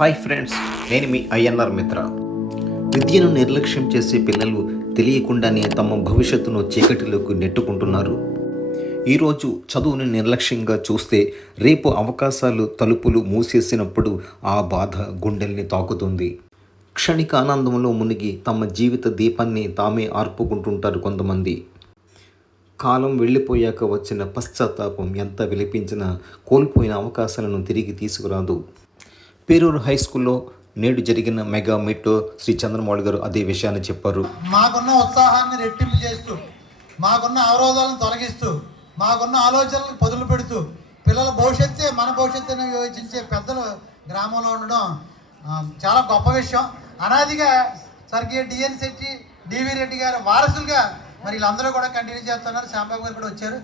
Hi friends నేను మీ INR మిత్ర. విద్యను నిర్లక్ష్యం చేసే పిల్లలు తెలియకుండానే తమ భవిష్యత్తును చీకటిలోకి నెట్టుకుంటున్నారు. ఈరోజు చదువుని నిర్లక్ష్యంగా చూస్తే రేపు అవకాశాలు తలుపులు మూసేసినప్పుడు ఆ బాధ గుండెల్ని తాకుతుంది. క్షణిక ఆనందంలో మునిగి తమ జీవిత దీపాన్ని తామే ఆర్పుకుంటుంటారు కొంతమంది. కాలం వెళ్ళిపోయాక వచ్చిన పశ్చాత్తాపం ఎంత విలిపించినా కోల్పోయిన అవకాశాలను తిరిగి తీసుకురాదు. పేరూరు హై స్కూల్లో నేడు జరిగిన మెగా మీట్ శ్రీ చంద్రమౌళి గారు అదే విషయాన్ని చెప్పారు. మాకున్న ఉత్సాహాన్ని రెట్టింపు చేస్తూ మాకున్న అవరోధాలను తొలగిస్తూ మాకున్న ఆలోచనలకు పదులు పెడుతూ పిల్లల భవిష్యత్తే మన భవిష్యత్తుని యోచించే పెద్దలు గ్రామంలో ఉండడం చాలా గొప్ప విషయం. అనాదిగా స్వర్గీయ డిఎన్ శెట్టి డివి రెడ్డి గారి వారసులుగా మరి వీళ్ళందరూ కూడా కంటిన్యూ చేస్తున్నారు. శ్యాంబాబు గారు కూడా వచ్చారు.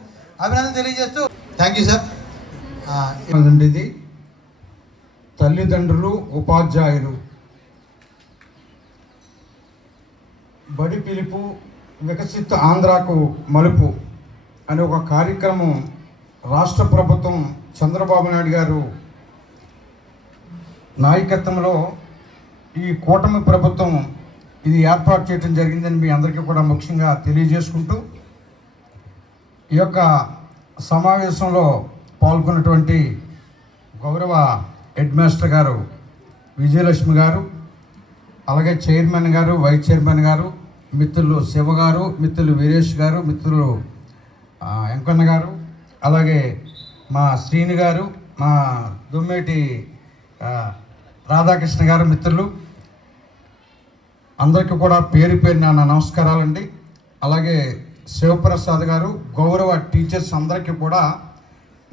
అభినందన తెలియజేస్తూ. థ్యాంక్ యూ సార్ ఇది తల్లిదండ్రులు ఉపాధ్యాయులు. బడి పిలుపు వికసిత ఆంధ్రాకు మలుపు అనే ఒక కార్యక్రమం రాష్ట్ర ప్రభుత్వం చంద్రబాబు నాయుడు గారు నాయకత్వంలో ఈ కూటమి ప్రభుత్వం ఇది ఏర్పాటు చేయడం జరిగిందని మీ అందరికీ కూడా ముఖ్యంగా తెలియజేసుకుంటూ ఈ యొక్క సమావేశంలో పాల్గొన్నటువంటి గౌరవ హెడ్ మాస్టర్ గారు విజయలక్ష్మి గారు అలాగే చైర్మన్ గారు వైస్ చైర్మన్ గారు మిత్రులు శివ గారు మిత్రులు వీరేష్ గారు మిత్రులు వెంకన్న గారు అలాగే మా శ్రీని గారు మా దుమ్మేటి రాధాకృష్ణ గారు మిత్రులు. అందరికీ కూడా పేరు పేరు నా నమస్కారాలండి. అలాగే శివప్రసాద్ గారు గౌరవ టీచర్స్ అందరికీ కూడా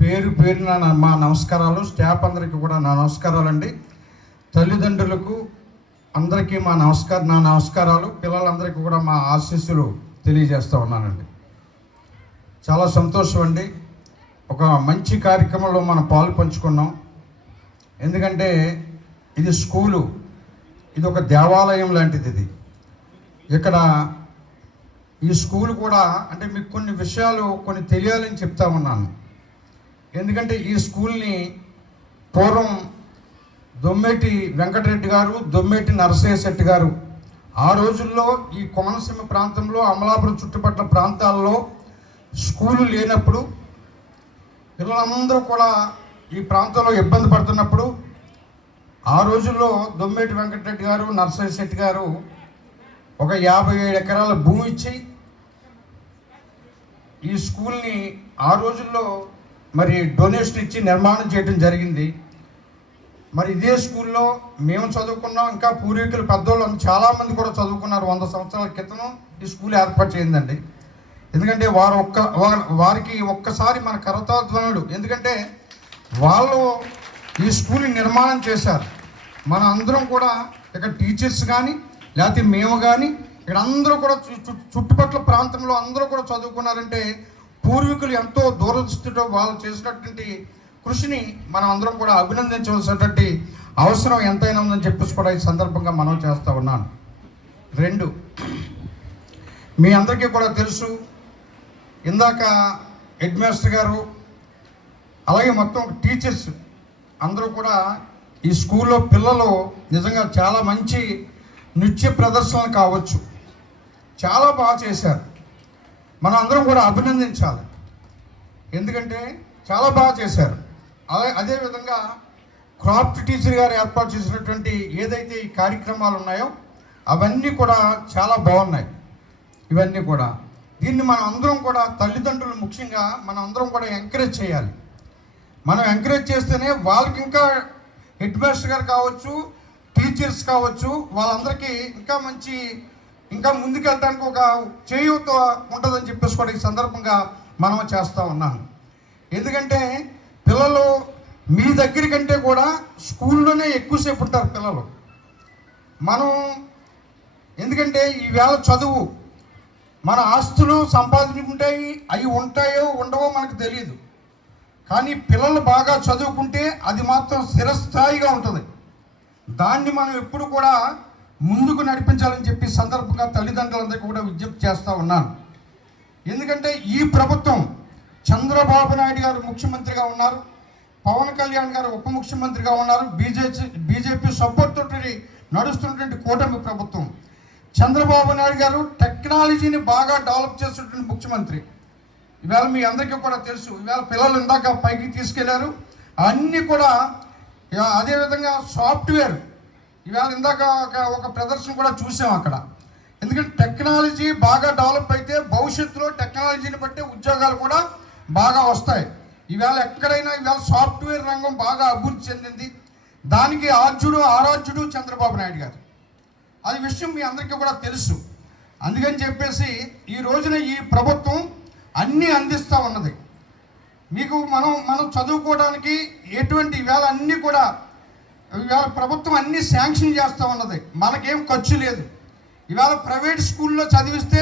పేరు పేరున నా- మా నమస్కారాలు స్టాఫ్ అందరికీ కూడా నా నమస్కారాలండి. తల్లిదండ్రులకు అందరికీ మా నమస్కార నా నమస్కారాలు పిల్లలందరికీ కూడా మా ఆశీస్సులు తెలియజేస్తూ ఉన్నానండి. చాలా సంతోషం అండి ఒక మంచి కార్యక్రమంలో మనం పాలు పంచుకున్నాం. ఎందుకంటే ఇది స్కూలు ఇది ఒక దేవాలయం లాంటిది ఇది. ఇక్కడ ఈ స్కూల్ కూడా అంటే మీకు కొన్ని విషయాలు కొన్ని తెలియాలని చెప్తా ఉన్నాను. ఎందుకంటే ఈ స్కూల్ని పూర్వం దొమ్మేటి వెంకటరెడ్డి గారు దొమ్మేటి నరసయ్య శెట్టి గారు ఆ రోజుల్లో ఈ కోనసీమ ప్రాంతంలో అమలాపురం చుట్టుపక్కల ప్రాంతాల్లో స్కూలు లేనప్పుడు పిల్లలందరూ కూడా ఈ ప్రాంతంలో ఇబ్బంది పడుతున్నప్పుడు ఆ రోజుల్లో దొమ్మేటి వెంకటరెడ్డి గారు నరసయ్య శెట్టి గారు ఒక యాభై ఏడు ఎకరాల భూమి ఇచ్చి ఈ స్కూల్ని ఆ రోజుల్లో మరి డొనేషన్ ఇచ్చి నిర్మాణం చేయడం జరిగింది. మరి ఇదే స్కూల్లో మేము చదువుకున్నాం ఇంకా పూర్వీకులు పెద్దోళ్ళు చాలామంది కూడా చదువుకున్నారు. వంద సంవత్సరాల క్రితం ఈ స్కూల్ ఏర్పాటు చేయిందండి. ఎందుకంటే వారు ఒక్క వారికి ఒక్కసారి మన కరతాధ్వనులు ఎందుకంటే వాళ్ళు ఈ స్కూల్ని నిర్మాణం చేశారు. మన అందరం కూడా ఇక్కడ టీచర్స్ కానీ లేకపోతే మేము కానీ ఇక్కడ అందరూ కూడా చుట్టుపక్కల ప్రాంతంలో అందరూ కూడా చదువుకున్నారంటే పూర్వీకులు ఎంతో దూరదృష్టితో వాళ్ళు చేసినటువంటి కృషిని మనం అందరం కూడా అభినందించవలసినటువంటి అవసరం ఎంతైనా ఉందని చెప్పేసి కూడా ఈ సందర్భంగా మనం చేస్తూ ఉన్నాను. రెండు మీ అందరికీ కూడా తెలుసు ఇందాక హెడ్ మాస్టర్ గారు అలాగే మొత్తం టీచర్స్ అందరూ కూడా ఈ స్కూల్లో పిల్లలు నిజంగా చాలా మంచి నృత్య ప్రదర్శనలు కావచ్చు. చాలా బాగా చేశారు. మనం అందరం కూడా అభినందించాలి. ఎందుకంటే చాలా బాగా చేశారు. అదే అదేవిధంగా క్రాఫ్ట్ టీచర్ గారు ఏర్పాటు చేసినటువంటి ఏదైతే ఈ కార్యక్రమాలు ఉన్నాయో అవన్నీ కూడా చాలా బాగున్నాయి. ఇవన్నీ కూడా. దీన్ని మనం అందరం కూడా తల్లిదండ్రులు ముఖ్యంగా మనం అందరం కూడా ఎంకరేజ్ చేయాలి. మనం ఎంకరేజ్ చేస్తేనే వాళ్ళకి ఇంకా హెడ్ మాస్టర్ గారు కావచ్చు టీచర్స్ కావచ్చు వాళ్ళందరికీ ఇంకా మంచి ఇంకా ముందుకెళ్ళడానికి ఒక చేయూత ఉంటుందని చెప్పేసి కూడా ఈ సందర్భంగా మనం చేస్తూ ఉన్నాను. ఎందుకంటే పిల్లలు మీ దగ్గర కంటే కూడా స్కూల్లోనే ఎక్కువసేపు ఉంటారు పిల్లలు. మనం ఎందుకంటే ఈవేళ చదువు మన ఆస్తులు సంపాదించుకుంటాయి అవి ఉంటాయో ఉండవో మనకు తెలియదు కానీ పిల్లలు బాగా చదువుకుంటే అది మాత్రం స్థిరస్థాయిగా ఉంటుంది. దాన్ని మనం ఎప్పుడు కూడా ముందుకు నడిపించాలని చెప్పి సందర్భంగా తల్లిదండ్రులందరికీ కూడా విజ్ఞప్తి చేస్తూ ఉన్నాను. ఎందుకంటే ఈ ప్రభుత్వం చంద్రబాబు నాయుడు గారు ముఖ్యమంత్రిగా ఉన్నారు పవన్ కళ్యాణ్ గారు ఉప ముఖ్యమంత్రిగా ఉన్నారు బీజేపీ బీజేపీ సపోర్ట్ తోటి నడుస్తున్నటువంటి కూటమి ప్రభుత్వం. చంద్రబాబు నాయుడు గారు టెక్నాలజీని బాగా డెవలప్ చేస్తున్నటువంటి ముఖ్యమంత్రి. ఇవాళ మీ అందరికీ కూడా తెలుసు ఇవాళ పిల్లలు ఇందాక పైకి తీసుకెళ్ళారు. అన్నీ కూడా అదేవిధంగా సాఫ్ట్వేర్ ఇవాళ ఇందాక ఒక ఒక ప్రదర్శన కూడా చూసాం అక్కడ. ఎందుకంటే టెక్నాలజీ బాగా డెవలప్ అయితే భవిష్యత్తులో టెక్నాలజీని బట్టి ఉద్యోగాలు కూడా బాగా వస్తాయి. ఇవాళ ఎక్కడైనా ఇవాళ సాఫ్ట్వేర్ రంగం బాగా అభివృద్ధి చెందింది. దానికి ఆర్జుడు ఆరాధ్యుడు చంద్రబాబు నాయుడు గారు. అది విషయం మీ అందరికీ కూడా తెలుసు. అందుకని చెప్పేసి ఈ రోజున ఈ ప్రభుత్వం అన్నీ అందిస్తూ ఉన్నది. మీకు మనం మనం చదువుకోవడానికి ఎటువంటి ఇవాళ అన్నీ కూడా ఇవాళ ప్రభుత్వం అన్ని శాంక్షన్ చేస్తూ ఉన్నది. మనకేం ఖర్చు లేదు. ఇవాళ ప్రైవేట్ స్కూల్లో చదివిస్తే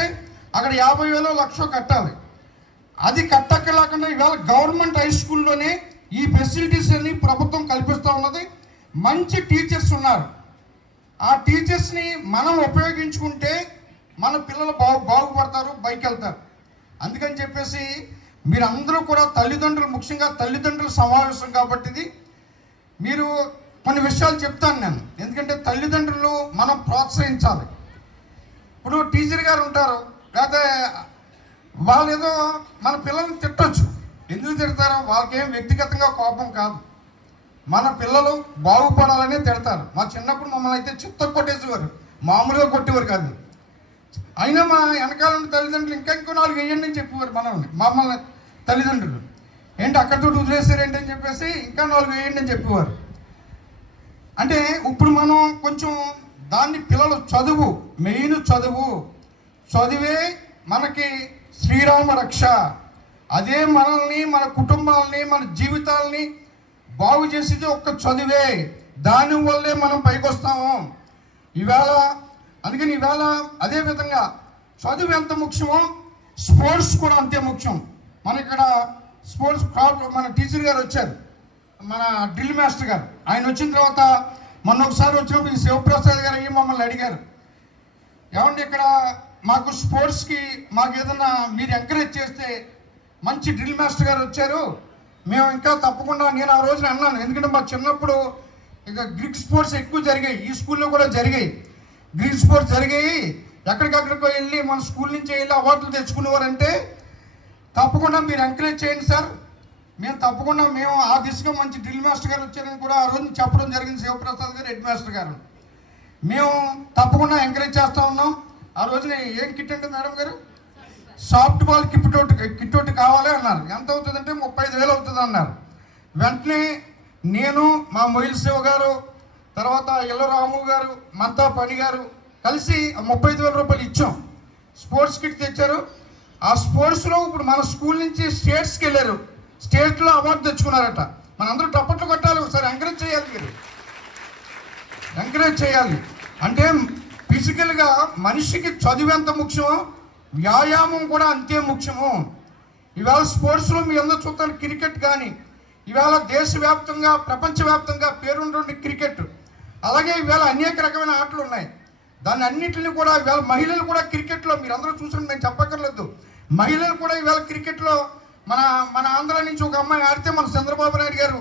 అక్కడ యాభై వేలో లక్షో కట్టాలి. అది కట్టక్కలేకుండా ఇవాళ గవర్నమెంట్ హై స్కూల్లోనే ఈ ఫెసిలిటీస్ అన్ని ప్రభుత్వం కల్పిస్తూ ఉన్నది. మంచి టీచర్స్ ఉన్నారు. ఆ టీచర్స్ని మనం ఉపయోగించుకుంటే మన పిల్లలు బాగు బాగుపడతారు బైక్ వెళ్తారు అందుకని చెప్పేసి మీరందరూ కూడా తల్లిదండ్రులు ముఖ్యంగా తల్లిదండ్రుల సమావేశం కాబట్టి ఇది మీరు కొన్ని విషయాలు చెప్తాను నేను. ఎందుకంటే తల్లిదండ్రులు మనం ప్రోత్సహించాలి. ఇప్పుడు టీచర్ గారు ఉంటారు. లేకపోతే వాళ్ళు ఏదో మన పిల్లల్ని తిట్టొచ్చు. ఎందుకు తిడతారో? వాళ్ళకేం వ్యక్తిగతంగా కోపం కాదు. మన పిల్లలు బాగుపడాలని తిడతారు. మా చిన్నప్పుడు మమ్మల్ని అయితే చిత్త కొట్టేసేవారు. మామూలుగా కొట్టేవారు కాదు. అయినా మా వెనకాల ఉన్న తల్లిదండ్రులు ఇంకా ఇంకో నాలుగు వేయండి అని చెప్పేవారు మనల్ని. మమ్మల్ని తల్లిదండ్రులు. ఏంటి అక్కడితో వదిలేసారు ఏంటి అని చెప్పేసి ఇంకా నాలుగు వేయండి అని చెప్పేవారు. అంటే ఇప్పుడు మనం కొంచెం దాన్ని పిల్లలు చదువు మెయిన్ చదువు. చదివే మనకి శ్రీరామ రక్ష. అదే మనల్ని మన కుటుంబాలని మన జీవితాలని బాగు చేసేది ఒక్క చదివే. దానివల్లే మనం పైకి వస్తాము ఈవేళ అందుకని ఈవేళ అదే విధంగా చదువు ఎంత ముఖ్యమో స్పోర్ట్స్ కూడా అంతే ముఖ్యం. మన ఇక్కడ స్పోర్ట్స్ మన టీచర్ గారు వచ్చారు. మన డ్రిల్ మాస్టర్ గారు. ఆయన వచ్చిన తర్వాత మొన్న ఒకసారి వచ్చినప్పుడు ఈ శివప్రసాద్ గారు అయ్యి మమ్మల్ని అడిగారు. ఏమండి ఇక్కడ మాకు స్పోర్ట్స్కి మాకు ఏదన్నా మీరు ఎంకరేజ్ చేస్తే మంచి డ్రిల్ మాస్టర్ గారు వచ్చారు. మేము ఇంకా తప్పకుండా నేను ఆ రోజున అన్నాను. ఎందుకంటే మా చిన్నప్పుడు ఇక గ్రిక్ స్పోర్ట్స్ ఎక్కువ జరిగాయి. ఈ స్కూల్లో కూడా జరిగాయి. గ్రిక్ స్పోర్ట్స్ జరిగాయి. ఎక్కడికక్కడికి వెళ్ళి మన స్కూల్ నుంచి వెళ్ళి అవార్డులు తెచ్చుకునేవారంటే తప్పకుండా మీరు ఎంకరేజ్ చేయండి సార్. మేము తప్పకుండా మేము ఆ దిశగా మంచి డ్రిల్ మాస్టర్ గారు వచ్చారని కూడా ఆ రోజు చెప్పడం జరిగింది శివప్రసాద్ గారు హెడ్ మాస్టర్ గారు. మేము తప్పకుండా ఎంకరేజ్ చేస్తూ ఉన్నాం. ఆ రోజున ఏం కిట్ అంటే మేడం గారు? సాఫ్ట్ బాల్ కిట్ ఒకటి కిట్ ఒకటి కావాలి అన్నారు. ఎంత అవుతుందంటే ముప్పై ఐదు వేలు అవుతుంది అన్నారు. వెంటనే నేను మా మొయిల్ శివ గారు తర్వాత ఇల్ల రాము గారు మంతా పని గారు కలిసి ముప్పై ఐదు వేల రూపాయలు ఇచ్చాం. స్పోర్ట్స్ కిట్ తెచ్చారు. ఆ స్పోర్ట్స్లో ఇప్పుడు మన స్కూల్ నుంచి స్టేట్స్కి వెళ్ళారు. స్టేట్లో అవార్డు తెచ్చుకున్నారట. మనందరూ టప్పట్లు కొట్టాలి ఒకసారి ఎంకరేజ్ చేయాలి మీరు. ఎంకరేజ్ చేయాలి. అంటే ఫిజికల్గా మనిషికి చదువు ఎంత ముఖ్యమో వ్యాయామం కూడా అంతే ముఖ్యము. ఇవాళ స్పోర్ట్స్లో మీ అందరూ చూస్తారు క్రికెట్ కానీ ఇవాళ దేశవ్యాప్తంగా ప్రపంచవ్యాప్తంగా పేరున్నటువంటి క్రికెట్ అలాగే ఇవాళ అనేక రకమైన ఆటలు ఉన్నాయి. దాన్ని అన్నింటిని కూడా ఇవాళ మహిళలు కూడా క్రికెట్లో మీరు అందరూ చూసిన నేను చెప్పక్కర్లేదు. మహిళలు కూడా ఇవాళ క్రికెట్లో మన మన ఆంధ్ర నుంచి ఒక అమ్మాయి ఆడితే మన చంద్రబాబు నాయుడు గారు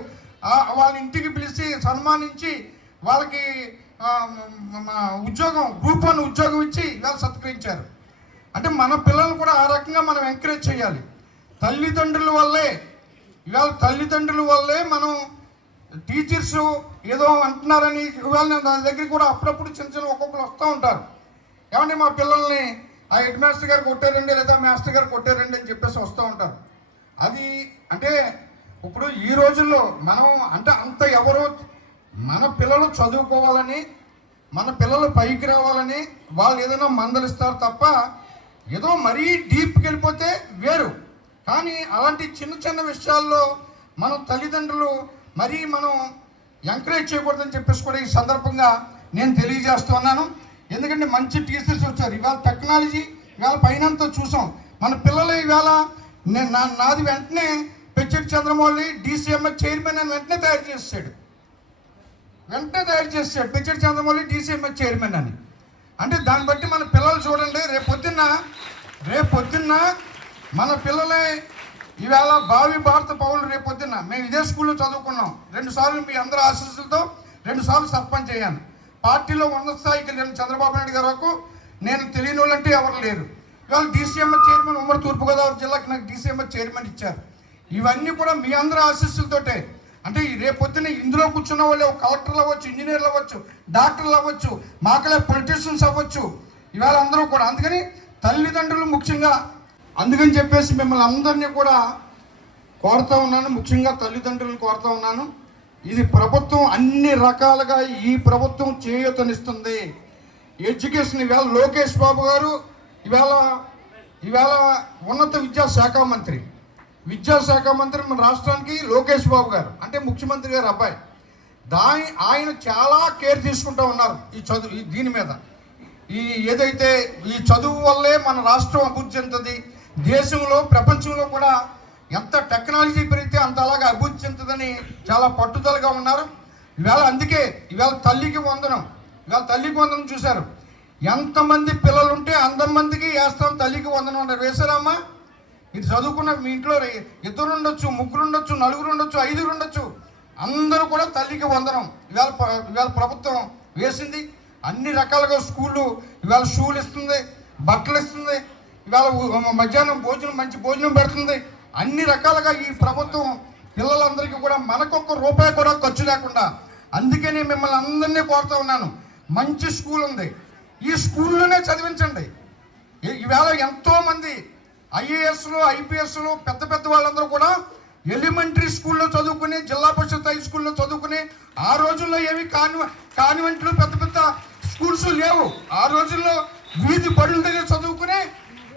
వాళ్ళ ఇంటికి పిలిచి సన్మానించి వాళ్ళకి మన ఉద్యోగం గ్రూప్ వన్ ఉద్యోగం ఇచ్చి ఇవాళ సత్కరించారు. అంటే మన పిల్లల్ని కూడా ఆ రకంగా మనం ఎంకరేజ్ చేయాలి. తల్లిదండ్రుల వల్లే ఇవాళ తల్లిదండ్రుల వల్లే మనం టీచర్స్ ఏదో అంటున్నారని ఇవాళ నేను దాని దగ్గర కూడా అప్పుడప్పుడు చిన్న చిన్న ఒక్కొక్కరు వస్తూ ఉంటారు. ఏమంటే మా పిల్లల్ని ఆ హెడ్ మాస్టర్ గారు కొట్టారండి లేదా మాస్టర్ గారు కొట్టారండి అని చెప్పేసి వస్తూ ఉంటారు. అది అంటే ఇప్పుడు ఈ రోజుల్లో మనం అంటే అంత ఎవరో మన పిల్లలు చదువుకోవాలని మన పిల్లలు పైకి రావాలని వాళ్ళు ఏదైనా మందలిస్తారు తప్ప ఏదో మరీ డీప్కి వెళ్ళిపోతే వేరు. కానీ అలాంటి చిన్న చిన్న విషయాల్లో మనం తల్లిదండ్రులు మరీ మనం ఎంకరేజ్ చేయకూడదని చెప్పేసి కూడా ఈ సందర్భంగా నేను తెలియజేస్తున్నాను ఎందుకంటే మంచి టీచర్స్ వచ్చారు. ఇవాళ టెక్నాలజీ ఇవాళ పైనంతా చూసాం. మన పిల్లలు ఇవాళ నేను నా నాది వెంటనే పెచ్చటి చంద్రమౌళి డీసీఎంఎస్ చైర్మన్ అని వెంటనే తయారు చేసాడు వెంటనే తయారు చేస్తాడు పెచ్చటి చంద్రమౌళి డీసీఎంఎస్ చైర్మన్ అని. అంటే దాన్ని బట్టి మన పిల్లలు చూడండి రేపు పొద్దున్న రేపు పొద్దున్న మన పిల్లలే ఈవేళ భావి భారత పౌరులు రేపు పొద్దున్న. మేము ఇదే స్కూల్లో చదువుకున్నాం. రెండు సార్లు మీ అందరి ఆశీస్సులతో రెండు సార్లు సర్పంచ్ అయ్యాను. పార్టీలో ఉన్నత స్థాయికి నేను చంద్రబాబు నాయుడు గారు నేను తెలియని వాళ్ళంటే ఎవరు లేరు. ఇవాళ డీసీఎంఎస్ చైర్మన్ ఉమ్మడి తూర్పుగోదావరి జిల్లాకి నాకు డీసీఎంఎస్ చైర్మన్ ఇచ్చారు. ఇవన్నీ కూడా మీ అందరి ఆశీస్సులతోటే. అంటే రేపొద్దున ఇందులో కూర్చున్న వాళ్ళు కలెక్టర్లు అవ్వచ్చు ఇంజనీర్లు అవ్వచ్చు డాక్టర్లు అవ్వచ్చు మాకలే పొలిటీషియన్స్ అవ్వచ్చు ఇవాళ అందరూ కూడా. అందుకని తల్లిదండ్రులు ముఖ్యంగా అందుకని చెప్పేసి మిమ్మల్ని అందరినీ కూడా కోరుతా ఉన్నాను. ముఖ్యంగా తల్లిదండ్రులను కోరుతా ఉన్నాను. ఇది ప్రభుత్వం అన్ని రకాలుగా ఈ ప్రభుత్వం చేయూతనిస్తుంది. ఎడ్యుకేషన్ ఇవాళ లోకేష్ బాబు గారు ఇవాళ ఇవాళ ఉన్నత విద్యాశాఖ మంత్రి. విద్యాశాఖ మంత్రి మన రాష్ట్రానికి లోకేష్ బాబు గారు అంటే ముఖ్యమంత్రి గారు అబ్బాయి. దాని ఆయన చాలా కేర్ తీసుకుంటూ ఉన్నారు ఈ చదువు ఈ దీని మీద. ఈ ఏదైతే ఈ చదువు వల్లే మన రాష్ట్రం అభివృద్ధి చెందుతుంది దేశంలో ప్రపంచంలో కూడా ఎంత టెక్నాలజీ పెరిగితే అంత అలాగా అభివృద్ధి చెందుతుందని చాలా పట్టుదలగా ఉన్నారు. ఇవాళ అందుకే ఇవాళ తల్లికి వందనం. ఇవాళ తల్లికి వందనం చూశారు. ఎంతమంది పిల్లలు ఉంటే అంతమందికి వేస్తాం తల్లికి వందనం అన్నారు వేశారమ్మా? ఇది చదువుకున్న మీ ఇంట్లో ఇద్దరు ఉండొచ్చు ముగ్గురు ఉండొచ్చు నలుగురు ఉండొచ్చు ఐదుగురు ఉండొచ్చు అందరూ కూడా తల్లికి వందనం. ఇవాళ ఇవాళ ప్రభుత్వం వేసింది అన్ని రకాలుగా స్కూళ్ళు ఇవాళ షూలు ఇస్తుంది బట్టలు ఇస్తుంది ఇవాళ మధ్యాహ్నం భోజనం మంచి భోజనం పెడుతుంది. అన్ని రకాలుగా ఈ ప్రభుత్వం పిల్లలందరికీ కూడా మనకొక్క రూపాయి కూడా ఖర్చు లేకుండా అందుకని మిమ్మల్ని అందరినీ కోరుతా ఉన్నాను. మంచి స్కూల్ ఉంది ఈ స్కూల్లోనే చదివించండి. ఈవేళ ఎంతోమంది ఐఏఎస్లు ఐపీఎస్లు పెద్ద పెద్ద వాళ్ళందరూ కూడా ఎలిమెంటరీ స్కూల్లో చదువుకుని జిల్లా పరిషత్ హై స్కూల్లో చదువుకుని ఆ రోజుల్లో ఏవి కాన్వ కాన్వెంట్లు పెద్ద పెద్ద స్కూల్స్ లేవు. ఆ రోజుల్లో వీధి బడుల దగ్గర చదువుకుని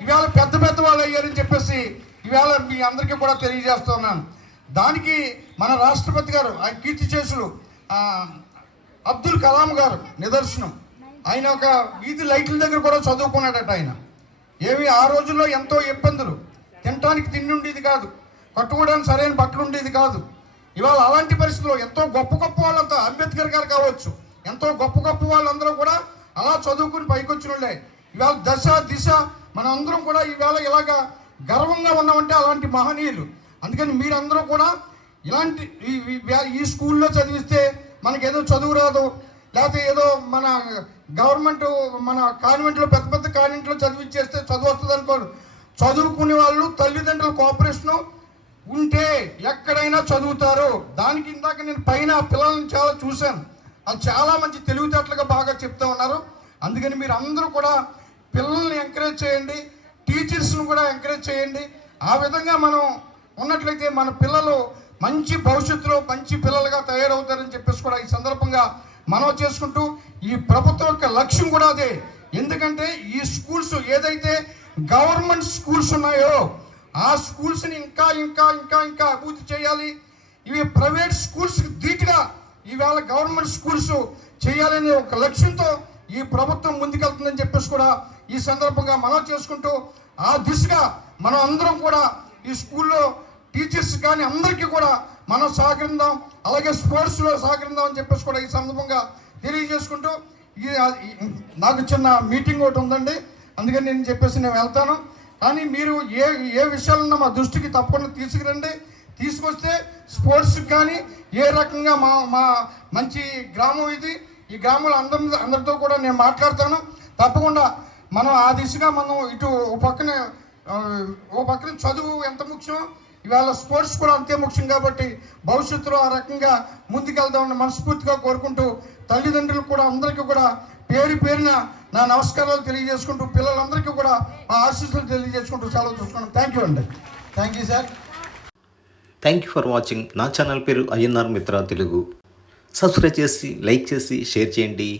ఇవాళ పెద్ద పెద్ద వాళ్ళు అయ్యారని చెప్పేసి ఇవాళ మీ అందరికీ కూడా తెలియజేస్తున్నాను. దానికి మన రాష్ట్రపతి గారు ఆయన కీర్తి చేసులు అబ్దుల్ కలాం గారు నిదర్శనం. ఆయన ఒక వీధి లైట్ల దగ్గర కూడా చదువుకున్నాడట ఆయన. ఏమి ఆ రోజుల్లో ఎంతో ఇబ్బందులు. తినటానికి తిండి ఉండేది కాదు. కట్టుకోవడానికి సరైన బట్టలు ఉండేది కాదు. ఇవాళ అలాంటి పరిస్థితుల్లో ఎంతో గొప్ప గొప్ప వాళ్ళంతా అంబేద్కర్ గారు కావచ్చు ఎంతో గొప్ప గొప్ప వాళ్ళందరూ కూడా అలా చదువుకుని పైకొచ్చిన వాళ్ళే ఇవాళ దశ దిశ మనందరం కూడా ఈవేళ ఇలాగా గర్వంగా ఉన్నామంటే అలాంటి మహనీయులు. అందుకని మీరందరూ కూడా ఇలాంటి ఈ- ఈ స్కూల్లో చదివిస్తే మనకి ఏదో చదువు రాదు లేకపోతే ఏదో మన గవర్నమెంట్ మన కాన్వెంట్లో పెద్ద పెద్ద కాన్వెంట్లో చదివిచ్చేస్తే చదువు వస్తుంది అనుకోరు. చదువుకునే వాళ్ళు తల్లిదండ్రుల కోఆపరేషను ఉంటే ఎక్కడైనా చదువుతారు. దానికి ఇందాక నేను పైన పిల్లల్ని చాలా చూశాను. అది చాలా మంచి తెలివితేటలుగా బాగా చెప్తా ఉన్నారు. అందుకని మీరు అందరూ కూడా పిల్లల్ని ఎంకరేజ్ చేయండి. టీచర్స్ని కూడా ఎంకరేజ్ చేయండి. ఆ విధంగా మనం ఉన్నట్లయితే మన పిల్లలు మంచి భవిష్యత్తులో మంచి పిల్లలుగా తయారవుతారని చెప్పేసి కూడా ఈ సందర్భంగా మనం చేసుకుంటూ ఈ ప్రభుత్వం యొక్క లక్ష్యం కూడా అదే. ఎందుకంటే ఈ స్కూల్స్ ఏదైతే గవర్నమెంట్ స్కూల్స్ ఉన్నాయో ఆ స్కూల్స్ని ఇంకా ఇంకా ఇంకా ఇంకా అభివృద్ధి చేయాలి. ఇవి ప్రైవేట్ స్కూల్స్కి ధీటుగా ఈవేళ గవర్నమెంట్ స్కూల్స్ చేయాలనే ఒక లక్ష్యంతో ఈ ప్రభుత్వం ముందుకెళ్తుందని చెప్పేసి కూడా ఈ సందర్భంగా మనం చేసుకుంటూ ఆ దిశగా మనం అందరం కూడా ఈ స్కూల్లో టీచర్స్ కానీ అందరికీ కూడా మనం సహకరిందాం అలాగే స్పోర్ట్స్లో సహకరిందాం అని చెప్పేసి కూడా ఈ సందర్భంగా తెలియజేసుకుంటూ ఈ నాకు చిన్న మీటింగ్ ఒకటి ఉందండి. అందుకని నేను చెప్పేసి నేను వెళ్తాను. కానీ మీరు ఏ ఏ విషయాలున్నా మా దృష్టికి తప్పకుండా తీసుకురండి. తీసుకొస్తే స్పోర్ట్స్కి కానీ ఏ రకంగా మా మా మంచి గ్రామం ఇది ఈ గ్రామంలో అందరి అందరితో కూడా నేను మాట్లాడతాను. తప్పకుండా మనం ఆ దిశగా మనం ఇటు ఓ పక్కన ఓ పక్కన చదువు ఎంత ముఖ్యం ఇవాళ స్పోర్ట్స్ కూడా అంతే ముఖ్యం కాబట్టి భవిష్యత్తులో ఆ రకంగా ముందుకెళ్దామని మనస్ఫూర్తిగా కోరుకుంటూ తల్లిదండ్రులు కూడా అందరికీ కూడా పేరు పేరున నా నమస్కారాలు తెలియజేసుకుంటూ పిల్లలందరికీ కూడా మా ఆశీస్సులు తెలియజేసుకుంటూ సెలవు చూసుకున్నాను థ్యాంక్ యూ అండి. Thank you sir thank you for watching నా ఛానల్ పేరు అయ్యన్నార్ మిత్ర తెలుగు. సబ్స్క్రైబ్ చేసి లైక్ చేసి షేర్ చేయండి.